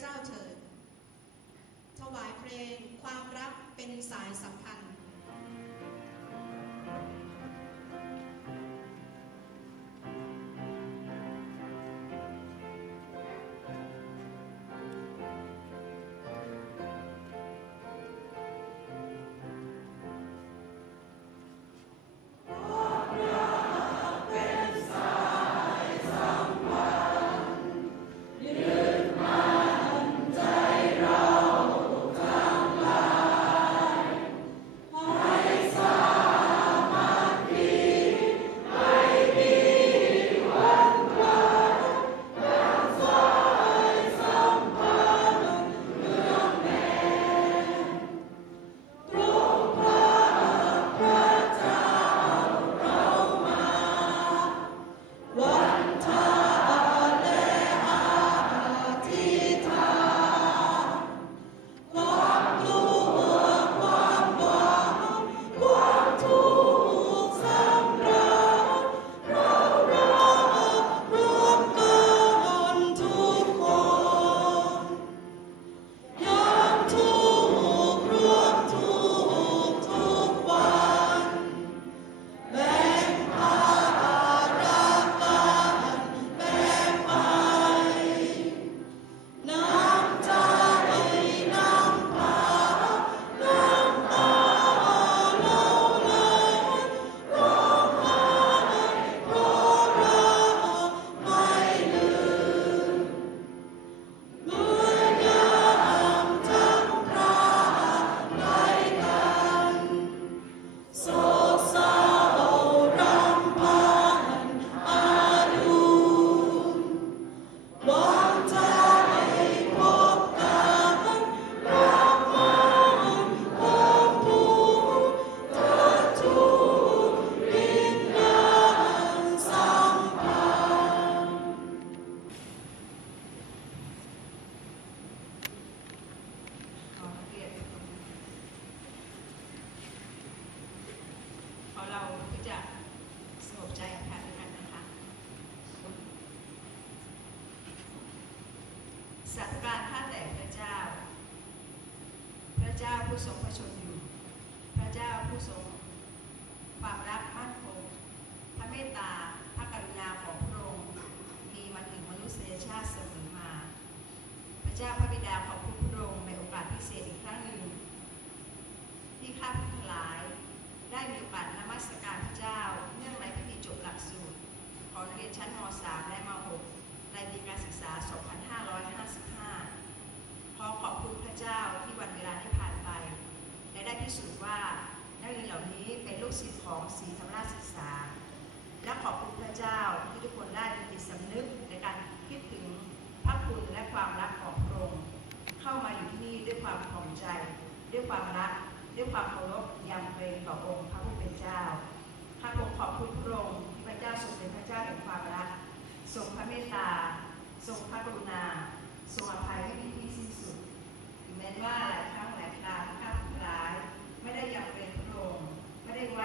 เจ้าเถิด ถวายเพลงความรักเป็นสายสัมพันธ์ สัตว์การข้าแต่พระเจ้า พระเจ้าผู้ทรงพระชนอยู่ พระเจ้าผู้ทรงความรักมั่นคง พระเมตตา พระกรุณาของพระองค์มีมาถึงมนุษยชาติเสมอมา พระเจ้าพระบิดาขอบคุณพระองค์ในโอกาสพิเศษอีกครั้งหนึ่ง ที่ข้าพเจ้าทั้งหลาย ได้มีโอกาสนมัสการพระเจ้า เนื่องในพิธีจบหลักสูตรของนักเรียนชั้นม .3 และม นักเรียนเหล่านี้เป็นลูกศิษย์ของศรีธรรมราชศึกษา และขอบคุณพระเจ้าที่ทุกคนได้มีจิตสำนึกในการคิดถึงพระคุณและความรักของพระองค์เข้ามาอยู่ที่นี่ด้วยความผ่องใจ ด้วยความรัก ด้วยความเคารพยำเกรงต่อองค์พระผู้เป็นเจ้าข้าพรองขอบคุณพระองค์ที่พระเจ้าทรงเป็นพระเจ้าแห่งความรักทรงพระเมตตาทรงพระกรุณาทรงอภัยให้มีที่สิ้นสุดแม้ว่าหลายครั้งหลายคราข้าพร้ายไม่ได้ยำเกรงพร con